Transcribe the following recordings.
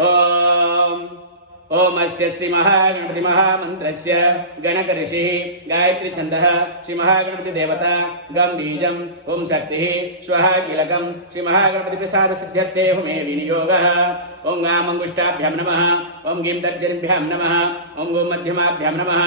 ओम ओम अस्य श्री महागणपति महामंत्रस्य गणकऋषिः गायत्री छन्दः श्री महागणपति देवता गं बीजम् ओम शक्तिः स्वः कीलकं श्री महागणपति प्रसाद सिद्ध्यर्थे हुमे विनियोगः ओम गां अंगुष्ठाभ्यां नमः ओम गीं तर्जनीभ्यां नमः ओम गौं मध्यमाभ्यां नमः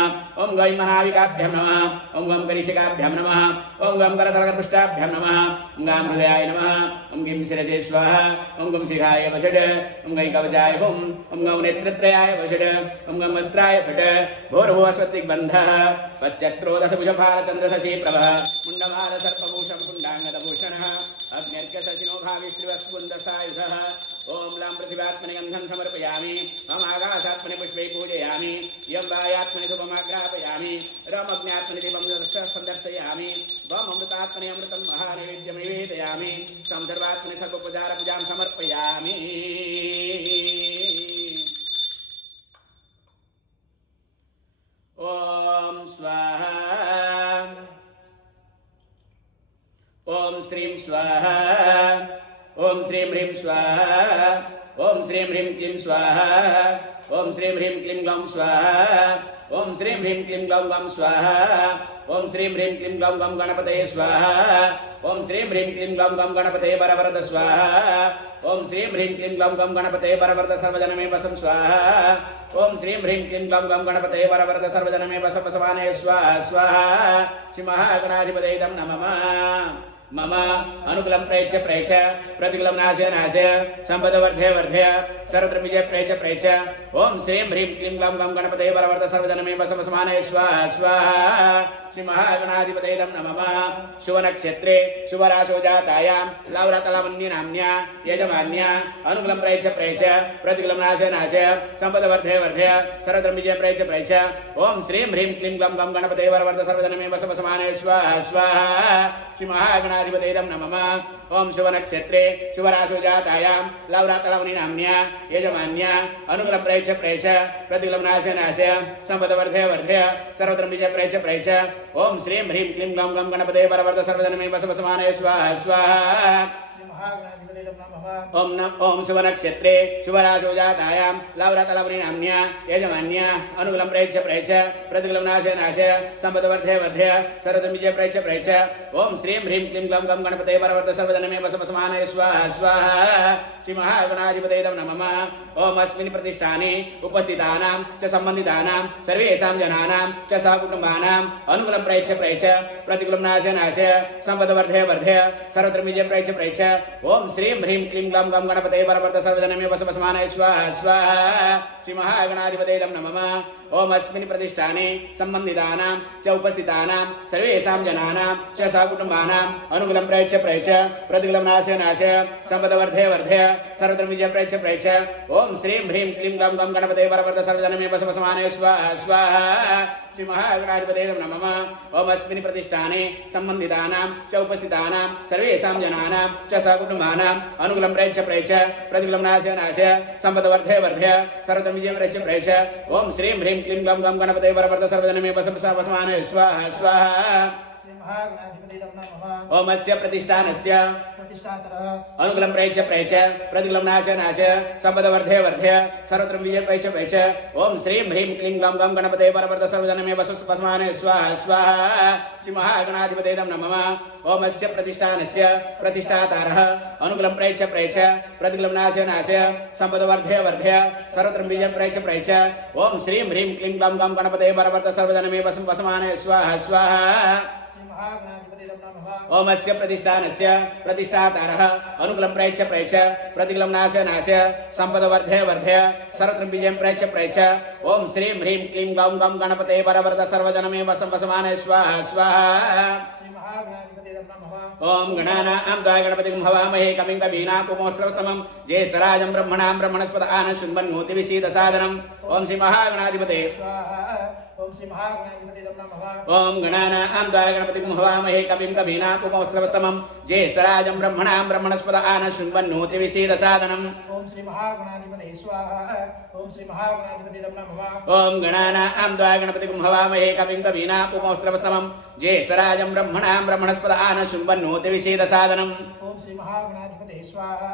ओम गौं महाविकाभ्यां नमः ओम गौं करिशिकाभ्यां नमः ओम गौं करतलकपृष्ठाभ्यां नमः ओम गां हृदयाय नमः ओम गीं शिरसे स्वाहा ओम गौं शिखाय वषट् ओम गौं कवचाय हुम् ओम गौं नेत्रत्रयाय वषट् ओम गौं वस्त्राय फट् भूर्भुवस्वतिग्बन्धः पच्चक्रोदशभुजफालचन्द्रशशीप्रभः मुण्डमाल सर्पभूषं कुण्डाङ्गदभूषणः अग्न्यर्कशशिनो भाविस्त्रिवस्वन्दसायुधः ओम लां पृथिव्यात्मने गन्धं समर्पयामि हम आकाशात्मने पुष्पै पूजयामि यं वायात्मने धूपमाग्रापयामि रमग्न्यात्मने दीपं सन्दर्शयामि वम अमृतात्मने अमृतं महानैवेद्यं निवेदयामि सं सर्वात्मने सर्वोपचारपूजां समर्पयामि। ओम स्वाहा ओम श्रीं स्वाहा ओम श्रीं ह्रीं स्वाहा ओम श्रीं ह्रीं क्लीं स्वाहा ओम श्रीं ह्रीं क्लीं गौं स्वाहा ओम श्रीं ह्रीं क्लीं गौं गं स्वाहा ओम श्रीं ह्रीं क्लीं गौं गं गणपतये स्वाहा ओम श्रीं ह्रीं क्लीं गौं गं गणपतये वरवरद स्वाहा ओम श्रीं ह्रीं क्लीं गौं गं गणपतये वरवरद सर्वजनमे वसं स्वाहा ओम श्रीं ह्रीं क्लीं गौं गं गणपतये वरवरद सर्वजनमे वसवसवाने स्वाहा स्वाहा श्री महागणाधिपतये नमः। मम अनुकूलं प्रेक्ष्य प्रेक्ष्य प्रतिकूलं नाशय नाशय संपद वर्धय वर्धय सर्वत्र विजय प्रेक्ष्य प्रेक्ष्य ओम श्रीं ह्रीं क्लीं गौं गं गणपतये वरवरद सर्वजनमे वसवसमानय स्वाहा स्वाहा श्री महागणाधिपतये नमः। शुभ नक्षत्रे शुभ राशौ जातायां लाव्रतलावन्य नाम्न्या यजमान्या अनुकूलं प्रेक्ष्य प्रेक्ष्य प्रतिकूलं नाशय नाशय संपद वर्धय वर्धय सर्वत्र विजय प्रेक्ष्य प्रेक्ष्य ओम श्रीं ह्रीं क्लीं गौं गं गणपतये वरवरद सर्वजनमे वसवसमानय स्वाहा स्वाहा श्री महागणाधिपतये नमः। ओम शुभ नक्षत्रे शुभ राशौ जातायां लाव्रतलावन्य नाम्न्या यजमान्या अनुकूलं प्रेक्ष्य प्रेक्ष्य प्रतिकूलं नाशय नाशय संपद वर्धय वर्धय सर्वत्र विजय प्रेक्ष्य प्रेक्ष्य ओम श्रीं ह्रीं क्लीं गौं गं गणपतये वरवरद सर्वजनमे वसवसमानय स्वाहा स्वाहा ओम ओम शुभ नक्षत्रे शुभ राशौ जातायां लाव्रतलावन्य नाम्न्या यजमान्या अनुकूलं प्रेक्ष्य प्रेक्ष्य प्रतिकूलं नाशय नाशय संपद वर्धय वर्धय सर्वत्र विजय प्रेक्ष्य प्रेक्ष्य ओम श्रीं ह्रीं क्लीं गौं गं गणपतये वरवरद सर्वजनमे वसवसमानय स्वाहा स्वाहा श्री महागणाधिपतये नमः। ओम अस्मिन् प्रतिष्ठाने उपस्थितानां च सम्बन्धितानां सर्वेषां जनानां च सहकुटुम्बानाम् अनुकूलं प्रेक्ष्य प्रेक्ष्य प्रतिकूलं नाशय नाशय संपद वर्धय वर्धय सर्वत्र विजय प्रेक्ष्य प्रेक्ष्य ओम श्रीं ह्रीं क्लीं गौं गं गणपतये वरवरद सर्वजनमे वसवसमानय स्वाहा स्वाहा श्री महागणाधिपतये नमः। ओम अस्मिन् प्रतिष्ठाने सम्बन्धितानां च उपस्थितानां सर्वेषां जनानां च सहकुटुम्बानाम् अनुकूलं प्रेक्ष्य प्रेक्ष्य प्रतिकूलं नाशय नाशय संपद वर्धय वर्धय सर्वत्र विजय प्रेक्ष्य प्रेक्ष्य ओम श्रीं ह्रीं क्लीं गौं गं गणपतये वरवरद सर्वजनमे वसवसमानय स्वाहा स्वाहा श्री महागणाधिपतये नमः। ओम अस्मिन् प्रतिष्ठाने सम्बन्धितानां च उपस्थितानां सर्वेषां जनानां च सहकुटुम्बानाम् अनुकूलं प्रेक्ष्य प्रेक्ष्य प्रतिकूलं नाशय नाशय संपद वर्धय वर्धय सर्वत्र विजय प्रेक्ष्य प्रेक्ष्य ओम श्रीं ह्रीं क्लीं गौं गं गणपतये वरवरद सर्वजनमे वसवसमानय स्वाहा स्वाहा ओम अस्य प्रतिष्ठानस्य अनुकूलं प्रेक्ष्य प्रेक्ष्य प्रतिकूलं नाशय नाशय संपद वर्धय वर्धय सर्वत्र विजय प्रेक्ष्य प्रेक्ष्य ओम श्रीं ह्रीं क्लीं गौं गं गणपतये वरवरद सर्वजनमे वसवसमानय स्वाहा स्वाहा श्री महागणाधिपतये नमः। ओम अस्य प्रतिष्ठानस्य प्रतिष्ठातारः अनुकूलं प्रेक्ष्य प्रेक्ष्य प्रतिकूलं नाशय नाशय संपद वर्धय वर्धय सर्वत्र विजय प्रेक्ष्य प्रेक्ष्य ओम श्रीं ह्रीं क्लीं गौं गं गणपतये वरवरद सर्वजनमे वसवसमानय स्वाहा स्वाहा ओम अस्य प्रतिष्ठानस्य प्रतिष्ठातारः अनुकूलं प्रेक्ष्य प्रेक्ष्य प्रतिकूलं नाशय नाशय संपद वर्धय वर्धय सर्वत्र विजय प्रेक्ष्य प्रेक्ष्य ओम श्रीं ह्रीं क्लीं गौं गं गणपतये वरवरद सर्वजनमे वसवसमानय स्वाहा स्वाहा ओम गणानां त्वा गणपतिं हवामहे कविं कवीनाकुमोत्सवस्तमं ज्येष्ठराजं ब्रह्मणां ब्रह्मणस्पत आनशृण्वन्नोतिविसीदसादनम् ओम श्री महागणाधिपतये ओम श्री महागणाधिपतये नमः। ओम गणानां त्वा गणपतिं हवामहे कविं कवीनाकुमोत्सवस्तमं ज्येष्ठराजं ब्रह्मणां ब्रह्मणस्पत आनशृण्वन्नोतिविसीदसादनम् ओम श्री महागणाधिपतये स्वाहा ओम श्री महागणाधिपतये नमः। ओम गणानां त्वा गणपतिं हवामहे कविं कवीनाकुमोत्सवस्तमं ज्येष्ठराजं ब्रह्मणां ब्रह्मणस्पत आनशृण्वन्नोतिविसीदसादनम् ओम श्री महागणाधिपतये स्वाहा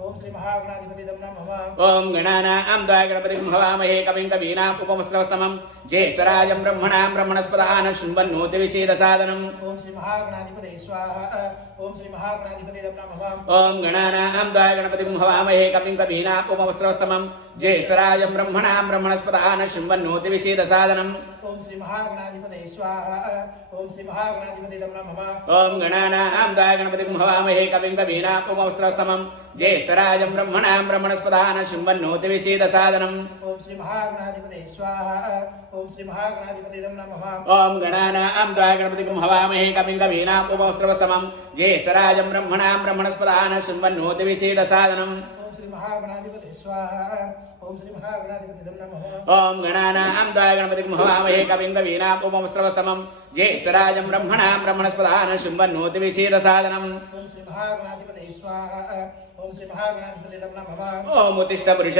ओम श्री महागणाधिपति नमः। ओम गणानां त्वा गणपतिं हवामहे कविं कवीनाम् उपमश्रवस्तमं ज्येष्ठराजं ब्रह्मणां ब्रह्मणस्पदान शृण्वन्नोति विषेदसादनम्। ओम श्री महागणाधिपति स्वाहा। ओम श्री महागणाधिपति नमः। ओम गणानां त्वा गणपतिं हवामहे कविं कवीनाम् उपमश्रवस्तमं ज्येष्ठराजं ब्रह्मणां ब्रह्मणस्पदान शृण्वन्नोति विषेदसादनम्। ओम श्री महागणाधिपति स्वाहा। ओम श्री महागणाधिपति नमः। ओम गणानां त्वा गणपतिं हवामहे कविं कवीनाम् उपमश्रवस्तमं ज्येष्ठराजं ब्रह्मणां ब्रह्मणस्पदान शृण्वन्नोति विषेदसादनम्। ओम श्री महागणाधिपति स्वाहा। ओम श्री महागणाधिपति नमः। ओम गणानां त्वा गणपतिं हवामहे कविं कवीनाम् उपमश्रवस्तमं ज्येष्ठराजं ब्रह्मणां ब्रह्मणस्पदान शृण्वन्नोति विषेदसादनम्। ओम श्री महागणाधिपति स्वाहा। ओम श्री महागणाधिपति नमः। ओम गणानां त्वा गणपतिं हवामहे कविं कवीनाम् उपमश्रवस्तमं ज्येष्ठराजं ब्रह्मणां ब्रह्मणस्पदान शृण्वन्नोति विषेदसादनम्। ओम श्री महागणाधिपति स्वाहा। ओम श्री महागणाधिपति नमः। ओम उत्तिष्ठ पुरुष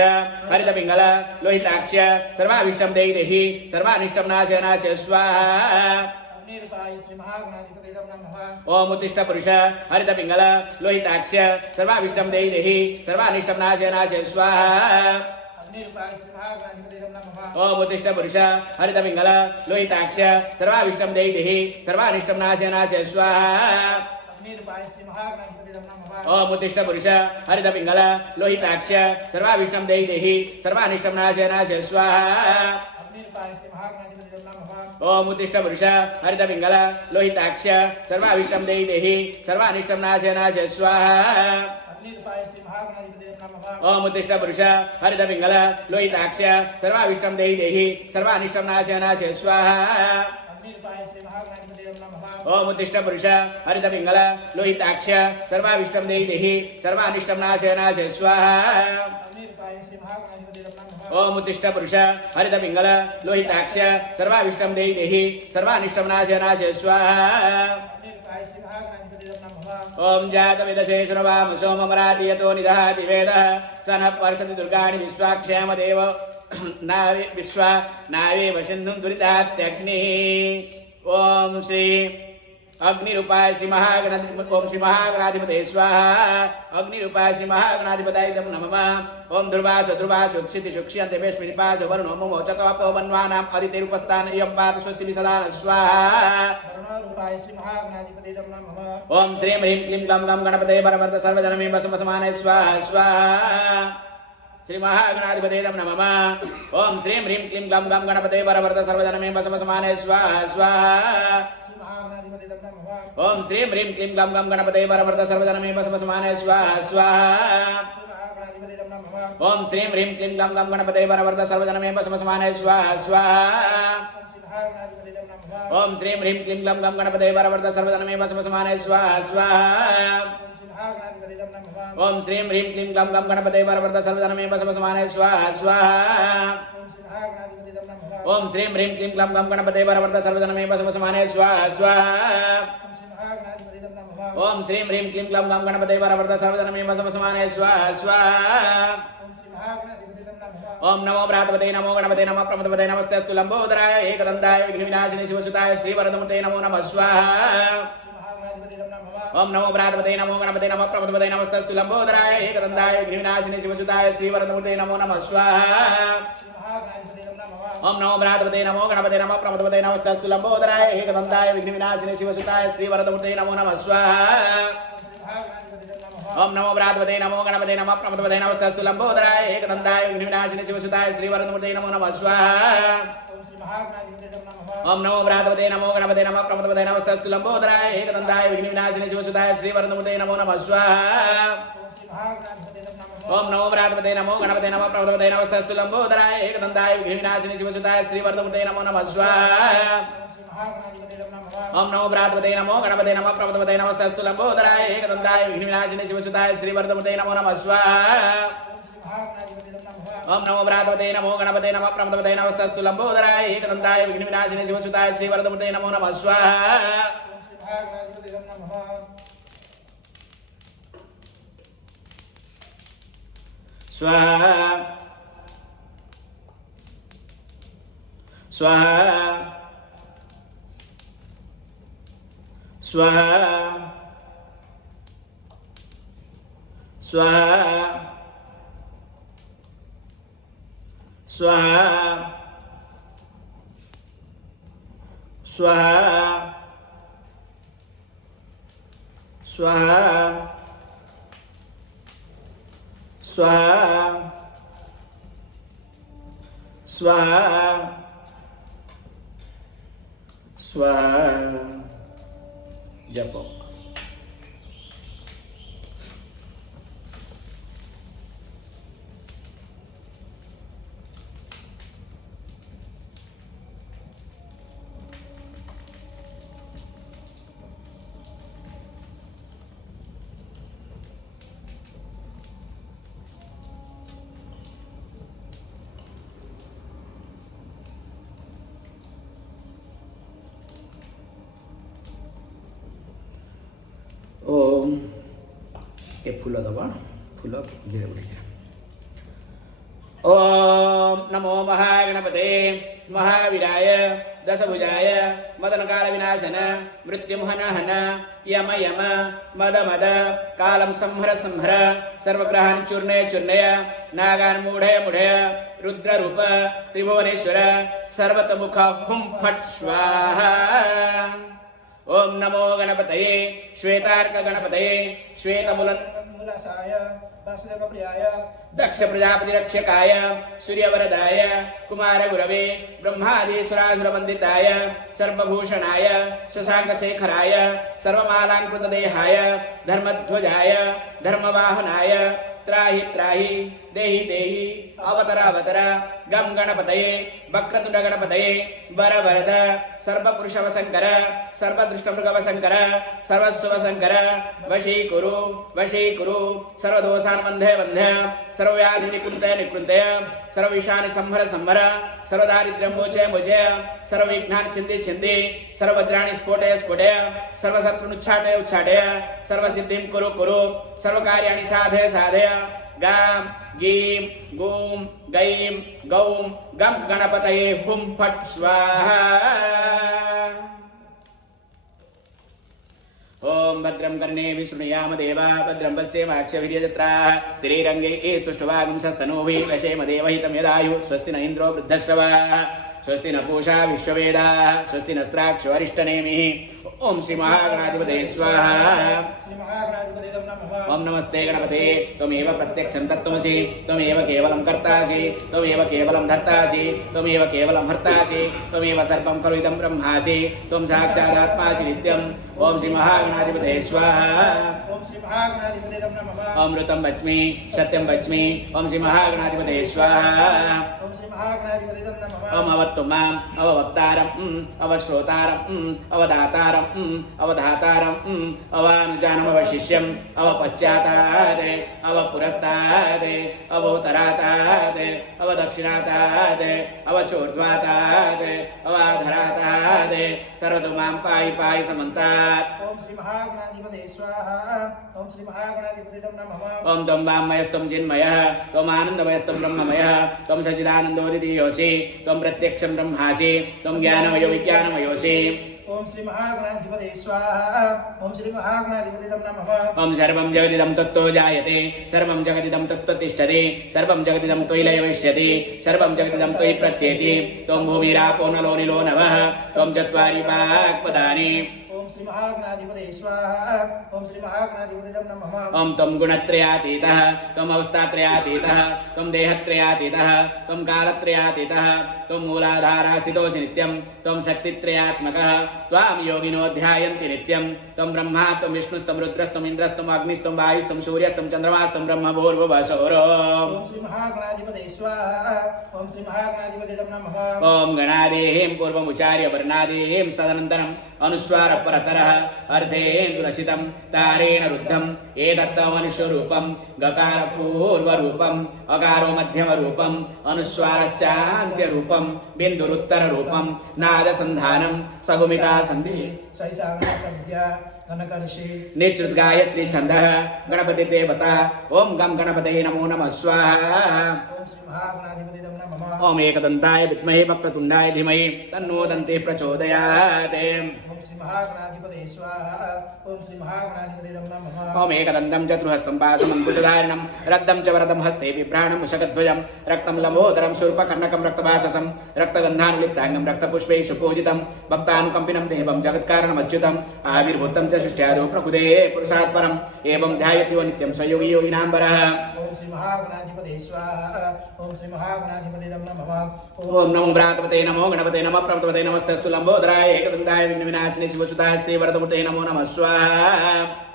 हरितपिङ्गल लोहिताक्ष सर्वाभीष्टं देहि देहि सर्वानिष्टं नाश नाश स्वाहा। अग्निरूपाय श्री महागणाधिपति नमः। ओम उत्तिष्ठ पुरुष हरितपिङ्गल लोहिताक्ष सर्वाभीष्टं देहि देहि सर्वानिष्टं नाश नाश स्वाहा। अग्निरूपाय श्री महागणाधिपति नमः। ओम उत्तिष्ठ पुरुष हरितपिङ्गल लोहिताक्ष सर्वाभीष्टं देहि देहि सर्वानिष्टं नाश नाश स्वाहा। अग्निरूपाय श्री महागणाधिपति नमः। ओम उत्तिष्ठ पुरुष हरितपिङ्गल लोहिताक्ष सर्वाभीष्टं देहि देहि सर्वानिष्टं नाश नाश स्वाहा। अग्निरूपाय श्री महागणाधिपति नमः। ओम उत्तिष्ठ पुरुष हरितपिङ्गल लोहिताक्ष सर्वाभीष्टं देहि देहि सर्वानिष्टं नाश नाश स्वाहा। अग्निरूपाय श्री महागणाधिपति नमः। ओम उत्तिष्ठ पुरुष हरितपिङ्गल लोहिताक्ष सर्वाभीष्टं देहि देहि सर्वानिष्टं नाश नाश स्वाहा। अग्निरूपाय श्री महागणाधिपति नमः। ओम उत्तिष्ठ पुरुष हरितपिङ्गल लोहिताक्ष सर्वाभीष्टं देहि देहि सर्वानिष्टं नाश नाश स्वाहा। अग्निरूपाय श्री महागणाधिपति नमः। ओम उत्तिष्ठ पुरुष हरितपिङ्गल लोहिताक्ष सर्वाभीष्टं देहि देहि सर्वानिष्टं नाश नाश स्वाहा। अग्निरूपाय श्री महागणाधिपति नमः। ओम जातवेदसे सुरवाम सोममराति यतो निदहाति वेदः स नः पर्षति दुर्गाणि विश्वाक्षेमदेव नावे विश्वा नावेव सिन्धुं दुरितात्यग्निः। ओम श्री अग्निरूपाय श्री महागणाधिपते स्वाहा। अग्निरूपाय श्री महागणाधिपताय नमः। ओम ध्रुवास ध्रुवास सुक्षिति सुक्ष्यन्ते वेश्मिनिपास वरुणो ममो चतवपो वन्वानाम् अदितिरुपस्थान इयं पात स्वस्ति सदा स्वाहा। वरुणरूपाय श्री महागणाधिपते नमः। ओम श्रीं ह्रीं क्लीं गं गं गणपते परवर्त सर्वजनमे वसवसमाने स्वाहा स्वाहा। श्री महागणाधिपते नमः। ओम श्रीं ह्रीं क्लीं गं गं गणपते परवर्त सर्वजनमे वसवसमाने स्वाहा स्वाहा। ओम श्रीं ह्रीं क्लीं गं गं गणपते परवर्त सर्वजनमे वसवसमाने स्वाहा स्वाहा। ओम श्रीं ह्रीं क्लीं गं गं गणपते परवर्त सर्वजनमे वसवसमाने स्वाहा स्वाहा। ओम श्रीं ह्रीं क्लीं गं गं गणपते परवर्त सर्वजनमे वसवसमाने स्वाहा स्वाहा। ओम श्रीं ह्रीं क्लीं गं गं गणपते परवर्त सर्वजनमे वसवसमाने स्वाहा स्वाहा। ओम श्रीं ह्रीं क्लीं गं गं गणपते परवर्त सर्वजनमे वसवसमाने स्वाहा स्वाहा। ओम श्रीं ह्रीं क्लीं गं गं गणपते परवर्त सर्वजनमे वसवसमाने स्वाहा स्वाहा। ओम नमो भ्रातपते नमो गणपते नमः प्रमदपते नमस्तेऽस्तु लंबोदराय एकदन्ताय विघ्नविनाशिने शिवसुताय श्रीवरदमूर्ते नमो नमः स्वाहा। ओम नमो भ्रातपते नमो गणपते नमः प्रमदपते नमस्तेऽस्तु लंबोदराय एकदन्ताय विघ्नविनाशिने शिवसुताय श्रीवरदमूर्ते नमो नमः स्वाहा। ओम नमो भ्रातपते नमो गणपते नमः प्रमदपते नमस्तेऽस्तु लंबोदराय एकदन्ताय विघ्नविनाशिने शिवसुताय श्रीवरदमूर्ते नमो नमः स्वाहा। ओम नमो भ्रातपते नमो गणपते नमः प्रमदपते नमस्तेऽस्तु लंबोदराय एकदन्ताय विघ्नविनाशिने शिवसुताय श्रीवरदमूर्ते नमो नमः स्वाहा। ओम नमो भ्रातपते नमो गणपते नमः प्रमदपते नमस्तेऽस्तु लंबोदराय एकदन्ताय विघ्नविनाशिने शिवसुताय श्रीवरदमूर्ते नमो नमः स्वाहा। ओम नमो भ्रातपते नमो गणपते नमः प्रमदपते नमस्तेऽस्तु लंबोदराय एकदन्ताय विघ्नविनाशिने शिवसुताय श्रीवरदमूर्ते नमो नमः स्वाहा। ओम नमो भ्रातपते नमो गणपते नमः प्रमदपते नमस्तेऽस्तु लंबोदराय एकदन्ताय विघ्नविनाशिने शिवसुताय श्रीवरदमूर्ते नमो नमः स्वाहा। ओम नमो भ्रातपते नमो गणपते नमः प्रमदपते नमस्तेऽस्तु लंबोदराय एकदन्ताय विघ्नविनाशिने शिवसुताय श्रीवरदमूर्ते नमो नमः स्वाहा। स्वाहा स्वाहा स्वाहा स्वाहा स्वाहा स्वाहा स्वाहा स्वाहा स्वाहा स्वाहा जपो ओम ये फूल दबा फूल गिरे उड़े ओम नमो महागणपते महावीराय दशभुजाय मदनकाल विनाशन मृत्युमहन हन यम यम मद मद कालं संहर संहर सर्वग्रहान् चूर्णय चूर्णय नागान् मूढय मूढय रुद्ररूप त्रिभुवनेश्वर सर्वतमुख हुं फट् स्वाहा ओम नमो गणपतये श्वेतार्क गणपतये श्वेतमूलसाय वासुदेवप्रियाय दक्ष प्रजापति रक्षकाय सूर्यवरदाय कुमार गुरवे ब्रह्मादिसुरासुरवन्दिताय सर्वभूषणाय शशाङ्कशेखराय सर्वमालाङ्कृतदेहाय धर्मध्वजाय धर्मवाहनाय त्राहि त्राहि देहि देहि अवतर अवतर गम गणपतये वक्रतुंड गणपतये वर वरद सर्वपुरुषवशंकर सर्वदृष्टमृगवशंकर सर्वस्वशंकर वशीकुरु वशीकुरु सर्वदोषान् बन्धय बन्धय सर्वव्याधि निकृन्तय निकृन्तय सर्वविषाणि संहर संहर सर्वदारिद्र्यं मोचय मोचय सर्वविघ्नानि छिन्दि छिन्दि सर्ववज्राणि स्फोटय स्फोटय सर्वशत्रुनुच्चाटय उच्चाटय सर्वसिद्धिं कुरु कुरु सर्वकार्याणि साधय साधय गां गीं गूं गैं गौं गं गणपतये हुं फट् स्वाहा ओम भद्रं कर्णेभिः शृणुयाम देवा भद्रं पश्येमाक्षभिर्यजत्राः स्त्रीरङ्गे स्तुष्टुवागुंसस्तनूभिः वशेम देवहितं यदायुः स्वस्ति न इन्द्रो वृद्धश्रवाः स्वस्ति न पूषा विश्ववेदाः स्वस्ति नस्त्राक्षो अरिष्टनेमिः ओम श्री महागणाधिपतये स्वाहा श्री महागणाधिपते नमः ओम नमस्ते गणपते त्वमेव प्रत्यक्षं तत्त्वमसि त्वमेव केवलं कर्तासि त्वमेव केवलं धर्तासि त्वमेव केवलं हर्तासि त्वमेव सर्वं खलु इदं ब्रह्मासि त्वं साक्षादात्मासि नित्यम् ओम श्री महागणाधिपतये स्वाहा ओम श्री महागणाधिपते नमः अमृतं वच्मि सत्यं वच्मि ओम श्री महागणाधिपतये स्वाहा ओम श्री महागणाधिपते नमः ओम अवत्तु माम् अववक्तारम् अवश्रोतारम् अवदातारम् अवधातारम् अवानुजानमवशिष्यम् अवपश्चातात् अवपुरस्तात् अवोत्तरातात् अवदक्षिणातात् अवचोर्ध्वातात् अवाधरातात् सर्वतो मां पाहि पाहि समन्तात् ओम श्री महागणाधिपते स्वाहा ओम श्री महागणाधिपते नमः ओम त्वं वाङ्मयस्त्वं चिन्मयः त्वम् आनन्दमयस्त्वं ब्रह्ममयः त्वं सच्चिदानन्दोदितीयोऽसि त्वं प्रत्यक्षं ब्रह्मासि त्वं ज्ञानमयो विज्ञानमयोऽसि ओम श्री महागणाधिपते स्वाहा ओम श्री महागणाधिपते नमः ओम सर्वं जगदिदं तत्तो जायते सर्वं जगदिदं तत्तो तिष्ठति सर्वं जगदिदं त्वयि लयविष्यति सर्वं जगदिदं त्वयि प्रत्येति त्वं भूमिरापो नलो निलो नभः त्वं चत्वारि वाक्पदानि ओम श्री महागणाधिपते स्वाहा ओम श्री महागणाधिपते नमः ओम त्वं गुणत्रयातीतः त्वम् अवस्थात्रयातीतः त्वं देहत्रयातीतः त्वं कालत्रयातीतः त्वं मूलाधारः स्थितोऽसि नित्यं त्वं शक्तित्रयात्मकः त्वां योगिनो ध्यायन्ति नित्यं त्वं ब्रह्मा त्वं विष्णुस्त्वं रुद्रस्त्वं इन्द्रस्त्वं अग्निस्त्वं वायुस्त्वं सूर्यस्त्वं चन्द्रमास्त्वं ब्रह्म भूर्भुवस्वरो ओम श्री महागणाधिपते स्वाहा ओम श्री महागणाधिपते नमः ओम गणादेहिं पूर्वमुचार्य वर्णादेहिं तदनन्तरम् अनुस्वार परतरः अर्धेन्दुरसितं तारेण रुद्धम् एतत्तमनुष्यरूपं गकार पूर्वरूपम् अकारो मध्यमरूपम् अनुस्वारश्चान्त्यरूपम् बिन्दुरुत्तररूपम् नादसन्धानं सगुमिता सन्धि सैसागना सद्या गणकर्षि निश्रुत गायत्री छंदः गणपति देवता ओम गम गणपते नमो नमः स्वाहा ओम श्री महागणाधिपति नमः ओम एकदंताय विद्महे वक्रतुंडाय धीमहि तन्नो दन्तिः प्रचोदयात् ओम श्री महागणाधिपति स्वाहा ओम श्री महागणाधिपति नमः ओम एकदन्तं चतुर्हस्तं पाशमङ्कुशधारिणं रक्तं च वरदं हस्ते बिभ्राणं मुषकध्वजं रक्तं लम्बोदरं शूर्पकर्णकं रक्तवाससं रक्तगन्धानुलिप्ताङ्गं रक्तपुष्पैः सुपूजितं भक्तानुकम्पिनं देवं जगत्कारणमच्युतम् आविर्भूतं च सृष्ट्यादौ प्रकृते पुरुषात् परम् एवं ध्यायति वो नित्यं स योगी योगिनाम्बरः ओम श्री महागणाधिपति स्वाहा ओम श्री महागणाधिपति नमः ओम नमो भ्रातपते नमो गणपते नमः प्रमतपते नमस्तस्तु लंबोदराय एकदन्ताय विघ्नविनाशिने शिवसुताय श्रीवरदमुते नमो नमः स्वाहा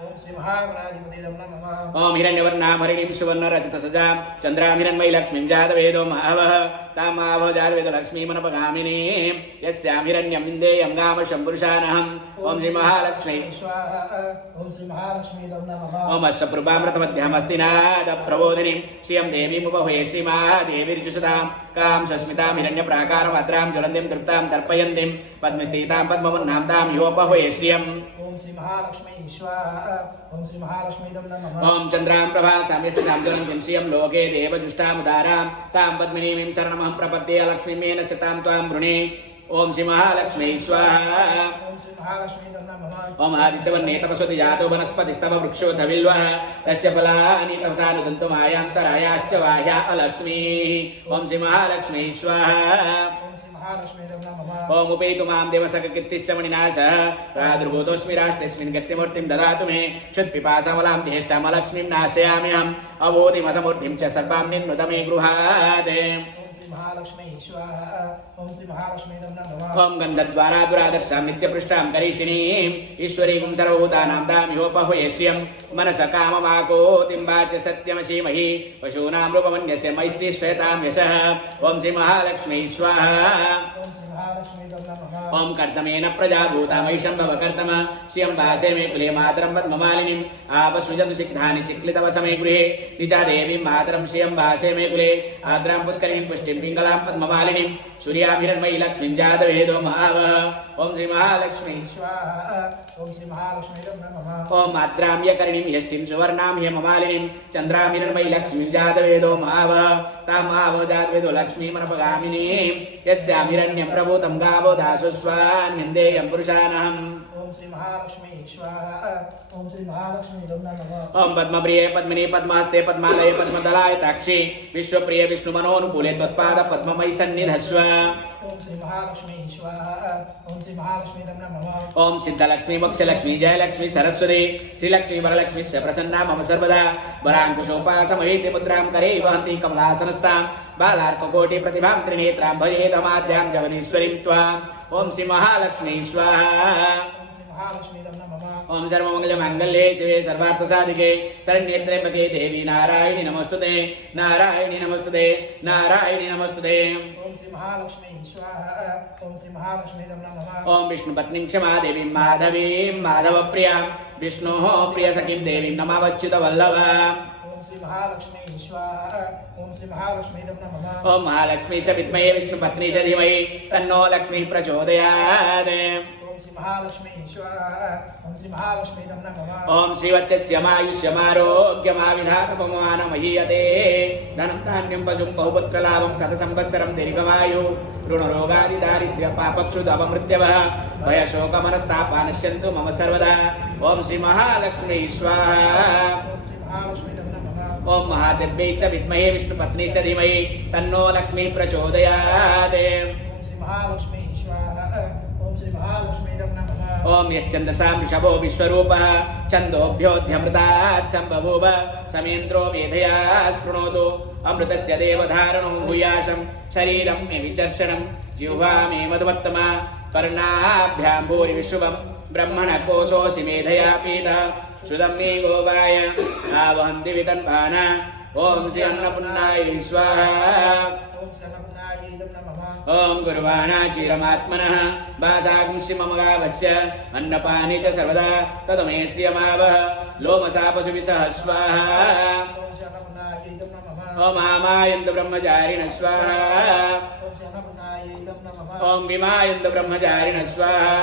ओम श्री महागणाधिपति नमः ओम हिरण्यवर्णां हरिणीं सुवर्णरजतसजां चन्द्रां हिरण्मयी लक्ष्मीं जातवेदो महावः तामावह जातवेदो लक्ष्मीमनपगामिनीं यस्यां हिरण्यं विन्देयं गामशं पुरुषानहम् ओम श्री महालक्ष्मी स्वाहा ओम श्री महालक्ष्मी नमः ओम अस्य पूर्वामृतमध्यमस्तिनाद प्रबोधिनीं श्रियं देवीमुपहुये श्रीमादेवीर्जुषतां कां सस्मितां हिरण्यप्राकारमात्रां ज्वलन्तीं तृप्तां तर्पयन्तीं पद्मस्थितां पद्मवन्नां तां योपहुये श्रियम् ओम श्री महालक्ष्मी स्वाहा ओम श्री महालक्ष्मी नमः ओम चंद्रां प्रभासां यस्यां ज्वलन्तीं श्रियं लोके देवजुष्टामुदारां तां पद्मिनीं शरणमहं प्रपद्ये लक्ष्मीमेन शतां त्वां वृणे ओम श्री महालक्ष्मी स्वाहा ओम श्री महालक्ष्मी नमः ओम आदित्यवर्णे तपस्वति जातो वनस्पतिस्तव वृक्षो धविल्वः तस्य फलानि तपसानुदन्तमायान्तरायाश्च बाह्या अलक्ष्मीः ओम श्री महालक्ष्मी स्वाहा ओम श्री महालक्ष्मी नमः ओम उपेतु मां देवसखकीर्तिश्च मणिनाशः प्रादुर्भूतोऽस्मि राष्ट्रेऽस्मिन् गतिमूर्तिं ददातु मे क्षुत्पिपासामलां ज्येष्ठामलक्ष्मीं नाशयाम्यहम् अवोधिमसमूर्तिं च सर्वां निन्नुत मे गृहात् महालक्ष्मी स्वाहा ओम श्री महालक्ष्मी नमः ओम गन्धद्वारा दुरादर्शां नित्यपृष्ठां करीशिनीम् ईश्वरीं सर्वभूतानां दामिहोपहुये श्रियं मनसः काममाकोतिं वाच सत्यमसीमहि पशूनां रूपमन्यस्य मैत्री श्वेतां यशः ओम श्री महालक्ष्मी स्वाहा ओम श्री महालक्ष्मी नमः ओम कर्दमेन प्रजाभूता वैशम्भव कर्दम श्रियं वासे मे कुले मातरं पद्ममालिनीम् आपसृजन्तु सिग्धानि चिक्लितवसमे गृहे निचा देवीं मातरं श्रियं वासे मे कुले आद्रां पुष्करीं पुष्टिं पिङ्गलां पद्ममालिनीं सूर्यां हिरण्मयी लक्ष्मीं जातवेदो महावः ओम श्री महालक्ष्मी स्वाहा ओम श्री महालक्ष्मी नमः ओम आद्रां यकर्णीं यष्टिं सुवर्णां हेममालिनीं चन्द्रां हिरण्मयी लक्ष्मीं जातवेदो महावः तामावह जातवेदो लक्ष्मीमनपगामिनीं यस्यां हिरण्यं प्रभूतं गावो दासो स्वान्निन्देयं पुरुषानहम् ओम श्री महालक्ष्मी स्वाहा ओम श्री महालक्ष्मी नमः ओम पद्मप्रिये पद्मिनी पद्मास्ते पद्मालये पद्मदलाय ताक्षी विश्वप्रिय विष्णुमनोनुकूले त्वत्पाद पद्ममयि सन्निधस्व ओम श्री महालक्ष्मी स्वाहा ओम श्री महालक्ष्मी नमः ओम सिद्धलक्ष्मी मोक्षलक्ष्मी जयलक्ष्मी सरस्वती श्रीलक्ष्मी वरलक्ष्मी च प्रसन्ना मम सर्वदा वराङ्कुशोपासमयेति मुद्रां करे वहन्ति कमलासनस्तां बालार्ककोटि प्रतिभां त्रिनेत्रां भजेदमाद्यां जगदीश्वरीं त्वाम् ओम श्री महालक्ष्मी स्वाहा महालक्ष्मी नमः ओम सर्वमंगलमांगल्ये शिवे सर्वार्थसाधिके शरण्ये त्र्यंबके देवी नारायणी नमोस्तुते नारायणी नमोस्तुते नारायणी नमोस्तुते ओम श्री महालक्ष्मी स्वाहा ओम श्री महालक्ष्मी नमः ओम विष्णुपत्नीं क्षमा देवीं माधवीं माधवप्रियां विष्णोः प्रियसखीं देवीं नमावच्युतवल्लभ ओम श्री महालक्ष्मी स्वाहा ओम श्री महालक्ष्मी नमः ओम महालक्ष्मी च विद्महे विष्णुपत्नी च धीमहि तन्नो लक्ष्मीः प्रचोदयात् ओम श्री महालक्ष्मी स्वाहा ओम श्री महालक्ष्मी नमः ओम श्रीवत्सस्यमायुष्यमारोग्यमाविधातपमानमहीयते धनं धान्यं पशुं बहुपुत्रलाभं शतसंवत्सरं दीर्घमायु ऋणरोगादिदारिद्र्यपापक्षुदपमृत्यवः भयशोकमनस्तापा नश्यन्तु मम सर्वदा ओम श्री महालक्ष्मी स्वाहा ओम श्री महालक्ष्मी नमः ओम महादेव्यै च विद्महे विष्णुपत्नी च धीमहि तन्नो लक्ष्मीः प्रचोदयात् ओम श्री महालक्ष्मी स्वाहा ओम श्री महालक्ष्मी नमः ओम यश्चन्दसां वृषभो विश्वरूपः छन्दोभ्योऽध्यमृतात् सम्बभूव समेन्द्रो मेधया स्पृणोतु अमृतस्य देवधारणो भूयाशं शरीरं मे विचर्षणं जिह्वा मे मधुमत्तमा कर्णाभ्यां भूरि विश्रुवं ब्रह्मणकोशोऽसि मेधया पीतः श्रुतं मे गोपाय आवहन्ति वितन्वाना ओम श्री अन्नपूर्णाय स्वाहा ओम श्री अन्नपूर्णायै नमः ओम गुरुवाणा चिरमात्मनः वासांसि मम गावस्य अन्नपानि च सर्वदा तदमे श्रियमावह लोमसा पशुभिः स्वाहा ओम श्री अन्नपूर्णायै नमः ओम आमायन्तु ब्रह्मचारिणः स्वाहा ओम श्री अन्नपूर्णायै नमः ओम विमायन्तु ब्रह्मचारिणः स्वाहा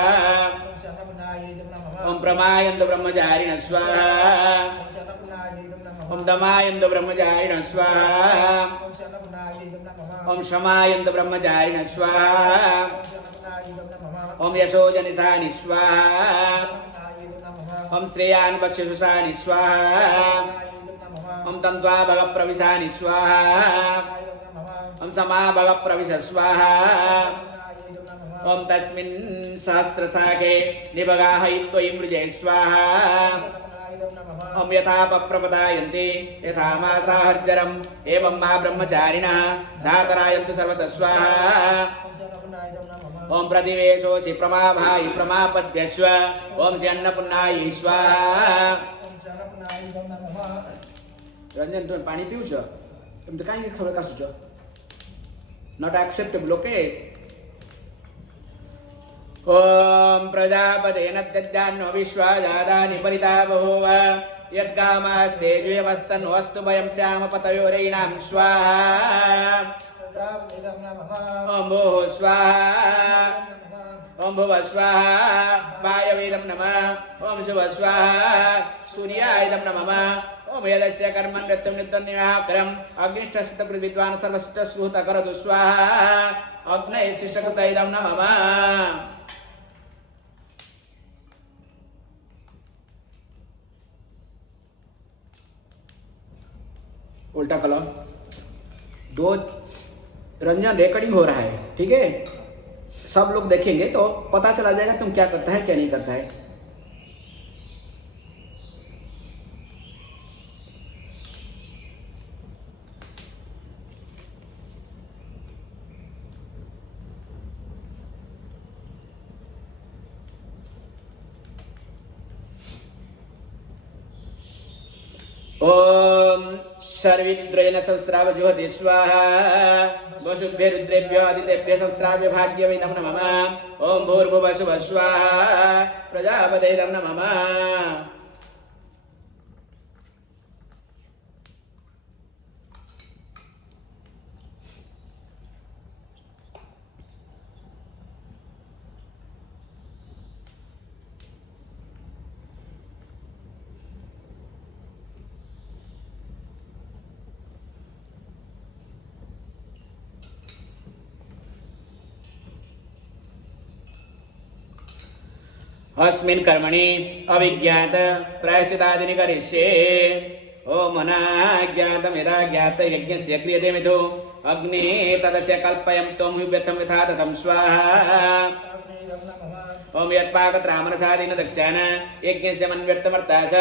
ओम श्री अन्नपूर्णायै नमः ओम प्रमायन्तु ब्रह्मचारिणः स्वाहा ओम दमायन्तु ब्रह्मचारिणः स्वाहा ओम शमायन्तु ब्रह्मचारिणः स्वाहा ओम यशोजनिसानि स्वाहा ओम श्रेयान् पश्यसुसानि स्वाहा ओम तन्त्वा भगप्रविशानि स्वाहा ओम समा भगप्रविश स्वाहा ओम तस्मिन् सहस्रशाखे निबगाहयित्वयि मृजे स्वाहा ओम यथा पप्रपदायन्ति यथा मासाहर्जरम् एवं मा ब्रह्मचारिणः धातरायन्तु सर्वतः स्वाहा ओम प्रतिवेशोऽसि प्रमाभायि प्रमापद्यस्व ओम श्री अन्नपूर्णायै स्वाहा रंजन तुम पानी पीऊ छ तुम तो कहीं खबर कासु छ नॉट एक्सेप्टेबल ओके ओम प्रजापतेन त्यज्यान्नो विश्वा जातानि परिता बभूव यत्कामास्ते जुयमस्तन्वस्तु वयं स्याम पतयोरयिणां स्वाहा ओम भूः स्वाहा ओम भुवः स्वाहा वायवेदं नमः ओम शुभः स्वाहा सूर्यायदं नमः ओम यदस्य कर्मं नृत्यं नित्यं निराकरम् अग्निष्ठस्य पृथ्वीद्वान् सर्वस्य सुहृत करतु स्वाहा अग्नये शिष्टकृतैदं नमः उल्टा कलम दो रंजन रिकॉर्डिंग हो रहा है ठीक है सब लोग देखेंगे तो पता चला जाएगा तुम क्या करता है क्या नहीं करता है ओम सर्विद्रेण संस्राव ज्योति स्वाहा वसुभ्य रुद्रेभ्यो आदितेभ्य संस्राव्य भाग्यवेदं नमः ओम भूर्भुवः शुभः स्वाहा प्रजापतेदं नमः अस्मिन् कर्मणि अविज्ञात प्रायश्चितादीनि करिष्ये ओम अनाज्ञातं यदा ज्ञात यज्ञस्य क्रियते मिथो अग्ने तदस्य कल्पयं त्वं व्यर्थं यथा ततं स्वाहा ओम यत्पाकत्रामनसादीन दक्षान यज्ञस्य मन्व्यर्थमर्तास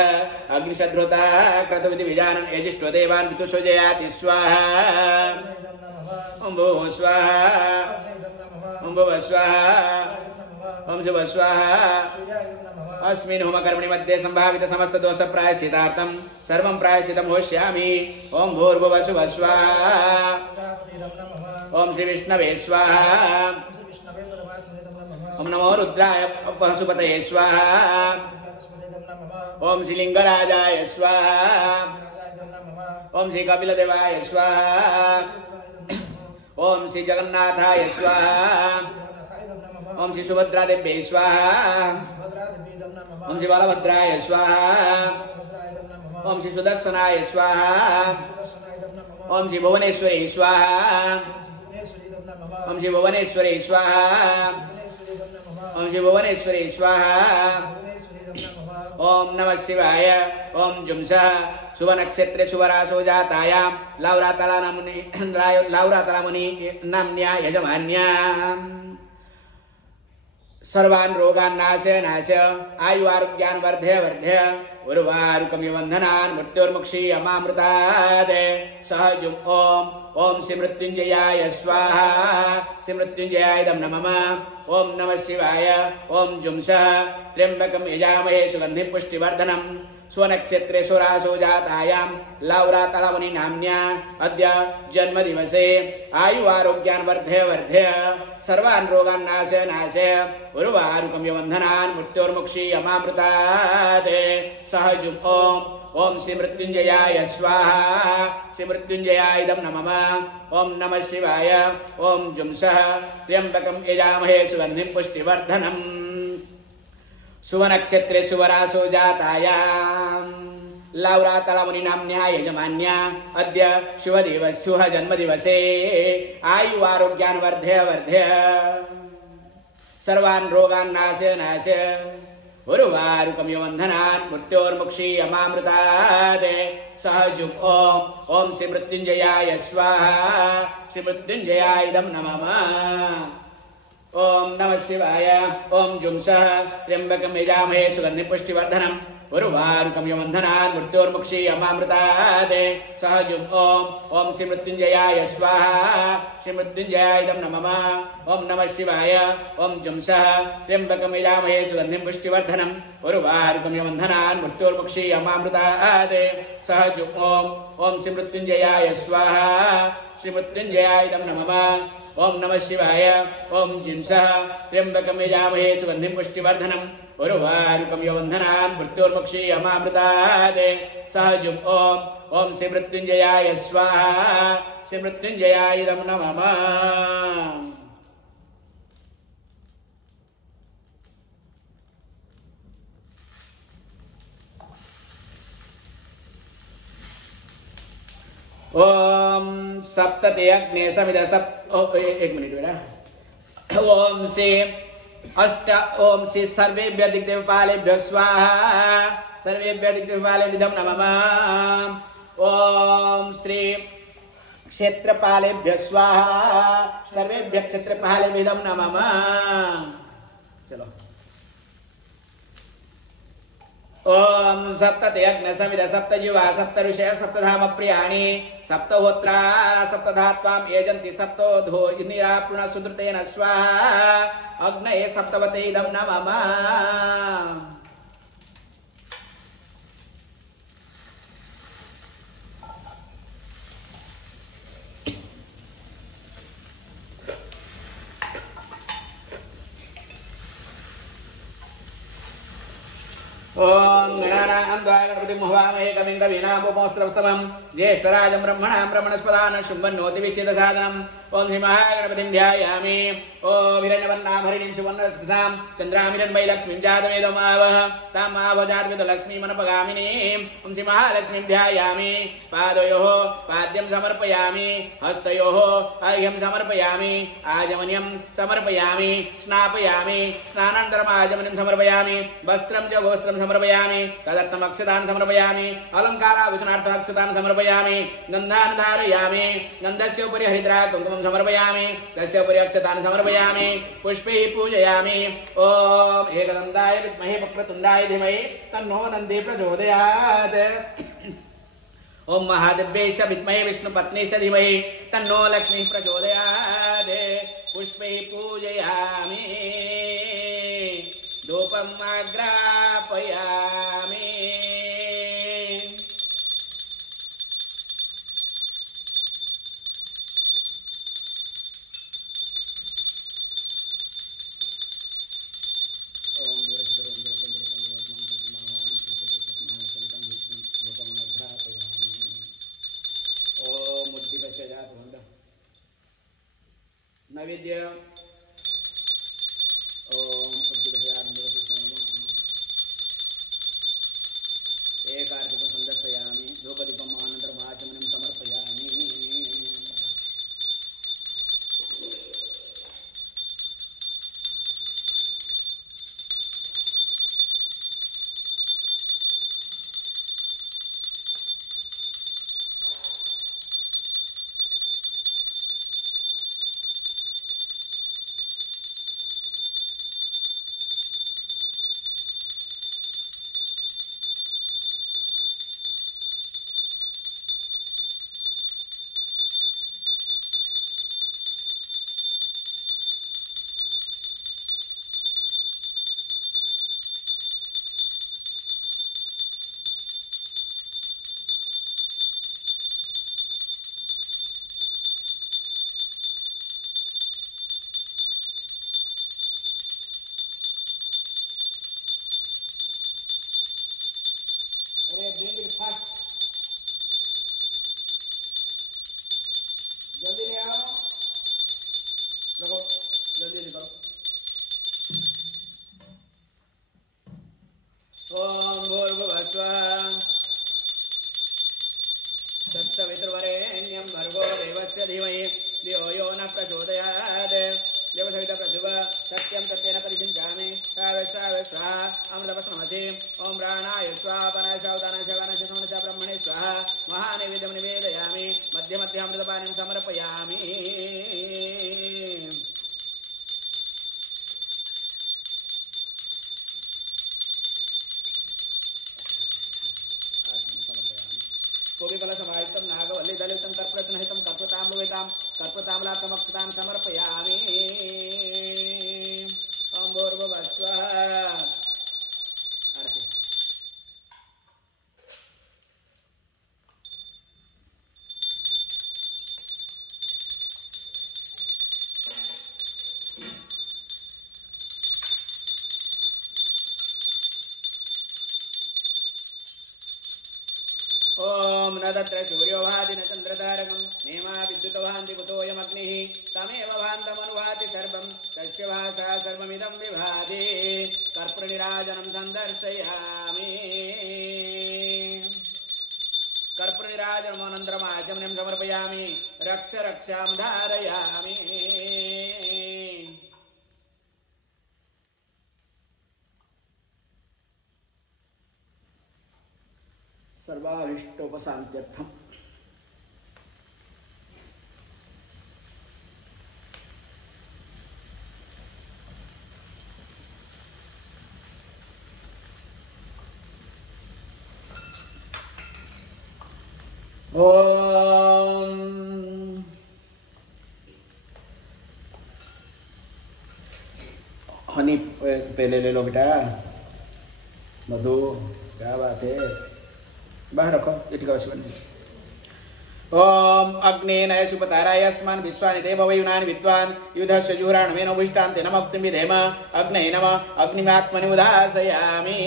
अग्निशद्रोता क्रतुविधि विजानन् यजिष्ठो देवान् वितुषो जयाति स्वाहा ओम भूः स्वाहा ओम भुवः स्वाहा ओम शुभः स्वाहा अस्मिन् होमकर्मणि मध्ये संभावित समस्त दोष प्रायश्चितार्थं सर्वं प्रायश्चितं होष्यामि ओम भूर्भुवः शुभः स्वाहा ओम श्री विष्णवे स्वाहा ओम नमो रुद्राय पशुपतये स्वाहा ओम श्री लिंगराजाय स्वाहा ओम श्री कपिलदेवाय स्वाहा ओम श्री जगन्नाथाय स्वाहा ओम श्री सुभद्रा देव्यै स्वाहा ओम श्री बलभद्राय स्वाहा ओम श्री सुदर्शनाय स्वाहा ओम श्री भुवनेश्वरी स्वाहा ओम श्री भुवनेश्वरी स्वाहा ओम श्री भुवनेश्वरी स्वाहा ओम नमः शिवाय ओम जुंसः शुभ नक्षत्रे शुभराशो जातायां लाउरातला मुनि नाम्न्या यजमान्या सर्वान् रोगान् नाशय नाश आयु आरोग्यान् वर्धय वर्धय उर्वारुकमिव बन्धनान् मृत्योर्मुक्षीयमामृतात् सहजुम् ओम श्री मृत्युंजयाय स्वाहा श्री मृत्युंजयाय नमः ओम नमः शिवाय ओम जुंसः त्र्यंबकं यजामहे सुगन्धिं पुष्टिवर्धनम् स्वनक्षत्रे स्वराशो जातायां लाउरातलामुनि नाम्न्या अद्य जन्मदिवसे आयु आरोग्यान् वर्धय वर्धय सर्वान् रोगान् नाशय नाशय उर्वारुकमिव बन्धनान् मृत्योर्मुक्षीयमामृतात् सहजुम् ओम श्री मृत्युंजयाय स्वाहा श्री मृत्युंजयाय नमः ओम नमः शिवाय ओम जुंसः त्र्यंबकं यजामहे सुगन्धिं पुष्टिवर्धनम् शुभनक्षत्रे शुभराशो जातायां लाव्रातलमुनिनाम्न्या यजमान्या अद्य शुभ जन्मदिवसे आयुरारोग्यान् वर्धय सर्वान् रोगान् नाशय उर्वारुकमिवन्धनान् मृत्योर्मुक्षीयमामृतात् सहजुग ओम श्री मृत्युंजयाय स्वाहा श्री मृत्युंजयाय इदं नमः ओम नमः शिवाय ओम जुंसः त्र्यंबकं यजामहे सुगन्धिं पुष्टिवर्धनम् उर्वारुकमिवन्धनान् मृत्योर्मुक्षीयमामृतात् सहजुग ओम श्री मृत्युंजयाय स्वाहा श्री मृत्युंजयाय इदं नमः ओम नमः शिवाय ओम जुंसः त्र्यंबकं यजामहे सुगन्धिं पुष्टिवर्धनम् उर्वारुकमिवन्धनान् मृत्योर्मुक्षीयमामृतात् सहजुग ओम श्री मृत्युंजयाय स्वाहा श्री मृत्युंजयाय इदं नमः ओम नमः शिवाय ओम जिंसः त्र्यंबकं यजामहे सुगन्धिं पुष्टिवर्धनम् उर्वारुकमिवन्धनान् मृत्योर्मुक्षीयमामृतात् सहजुग ओम श्री मृत्युंजयाय स्वाहा श्री मृत्युंजयाय इदं नमः ओम सप्तति अग्ने समिद एक मिनट बेटा ओम श्री ओम श्री सर्वेभ्य दिग्देवपालेभ्यो स्वाहा सर्वेभ्य दिग्देवपालेभ्यो नमः ओम श्री क्षेत्रपालेभ्यो स्वाहा सर्वेभ्य क्षेत्रपालेभ्यो नमः चलो ओम सप्तति अग्न समिद सप्तयुवा सप्तऋषय सप्तधाम प्रियाणि सप्तहोत्रा सप्तधात्वां यजन्ति सप्तोधो निरापुण सुदृतेन स्वाहा अग्नये सप्तवते इदं नमः ओम गणानान्वाय गणपतिं हवामहे कविं कवीनामुपमश्रवस्तमं ज्येष्ठराजं ब्रह्मणां ब्रह्मणस्पदानं शुम्भन्नोति विषेदसादनम् ओम श्री महागणपतिं ध्यायामि ओम हिरण्यवर्णां हरिणीं सुवर्णस्पृशां चन्द्रामिरन्मयी लक्ष्मीं जातवेदमावह तां आवजातवेदलक्ष्मीमनपगामिनीं ओम श्री महालक्ष्मीं ध्यायामि पादयोः पाद्यं समर्पयामि हस्तयोः अर्घ्यं समर्पयामि आजमन्यं समर्पयामि स्नापयामि स्नानानन्तरम् आजमन्यं समर्पयामि वस्त्रं च गोस्त्रं समर्पयामि तदर्थम् अक्षतान् समर्पयामि अलङ्काराभूषणार्थम् अक्षतान् समर्पयामि गन्धान् धारयामि गन्धस्य उपरि हरिद्रा कुङ्कुमं समर्पयामि तस्य उपरि अक्षतान् समर्पयामि पुष्पैः पूजयामि ओम एकदन्ताय विद्महे वक्रतुण्डाय धीमहि तन्नो दन्ती प्रचोदयात् ओम महादेव्यै च विद्महे विष्णुपत्नी च धीमहि तन्नो लक्ष्मी प्रचोदयात् पुष्पैः पूजयामि धूपम् आग्रापयामि ओम उद्दीपशजात नैवेद्य ओम एकार्तिकं संदर्शयामि धूपदीपम् अनन्तरम् आचमनं समर्पयामि अरे bring it fast जल्दी ले आओ रखो जल्दी करो प्रचोदयात् देवसविता प्रचुव सत्यं सत्येन परिषिञ्चामि स्वाहा स्वाहा अमृतपस्नमसि ॐ प्राणाय स्वाहा पनाय सावधानाय शवानाय समनसा ब्रह्मणे स्वाहा महानैवेद्यं निवेदयामि मध्ये मध्ये अमृतपानीं समर्पयामि कोविफलसमायुक्तं नागवल्लीदलितं कर्पूरचनहितं कर्पूरताम्बूलहितं कर्पूरताम्बूलार्थमक्षतां समर्पयामि ॐ भूर्भुवस्वः आरती ओम न तत्र सूर्यो भाति न चन्द्रतारकं नेमा विद्युतो भान्ति कुतोऽयमग्निः तमेव भान्तमनुभाति सर्वं तस्य भासा सर्वमिदं विभाति कर्पूरनीराजनं सन्दर्शयामि कर्पूरनीराजनमनन्तरम् आचमनीं समर्पयामि रक्ष रक्षां धारयामि सर्वाभीष्टोपशान्त्यर्थम् ओम हनी पहले ले लो बेटा मधु क्या बात है बाहर रखो ओम अग्नेनाय सुपताराय अस्मान् विश्वानि देव वयुनानि विद्वान् युधस्य जुहुराणमेन उभिष्टान्ते नमक्तिं विधेम अग्ने नमः अग्निमात्मनि उदासयामि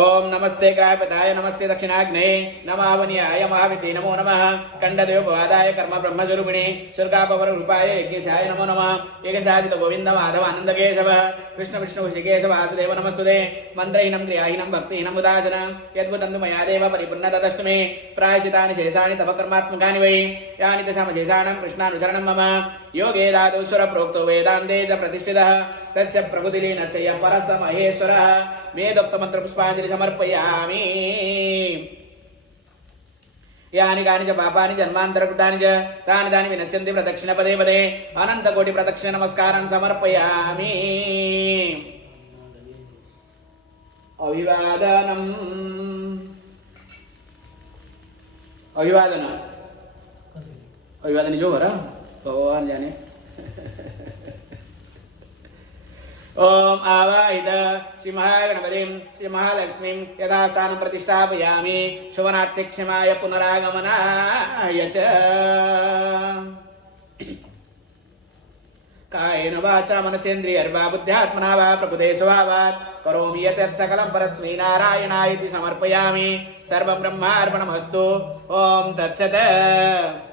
ओम नमस्ते ग्राहपताय नमस्ते दक्षिणाग्ने नमावनियाय महाविद्ये नमो नमः कंडदेवपवादाय कर्म ब्रह्मस्वरूपिणे स्वर्गापवररूपाय यज्ञेशाय नमो नमः यज्ञशाजित गोविंद माधव आनंद केशव कृष्ण विष्णु ऋषिकेश वासुदेव नमस्तुते मंत्रहीनं क्रियाहीनं भक्तिहीनं उदासन यद्भुतं तु मया देव परिपूर्ण तदस्तु मे प्रायश्चितानि शेषाणि तव कर्मात्मकानि वै यानि तेषामशेषाणां कृष्णानुसरणं मम योगे धातु स्वर प्रोक्तो वेदान्ते च प्रतिष्ठितः तस्य प्रभुतिलीनस्य यः परः स महेश्वरः वेदोक्तमन्त्रपुष्पाञ्जलि समर्पयामि यानि कानि च पापानि जन्मान्तरकृतानि च तानि तानि विनश्यन्ति प्रदक्षिण पदे पदे अनन्तकोटि प्रदक्षिण नमस्कारं समर्पयामि अभिवादनम् अभिवादन जो हो रहा भगवान जाने ओम आवाहित श्री महागणपतिं श्री महालक्ष्मीं यथास्थानं प्रतिष्ठापयामि शुभनाट्यक्षमाय पुनरागमनाय च कायेन वाचा मनसेन्द्रियर्वा बुद्ध्यात्मना वा प्रकृते स्वभावात् करोमि यत् सकलं परस्मै नारायणाय इति समर्पयामि सर्वं ब्रह्मार्पणमस्तु ओम तत्सत्।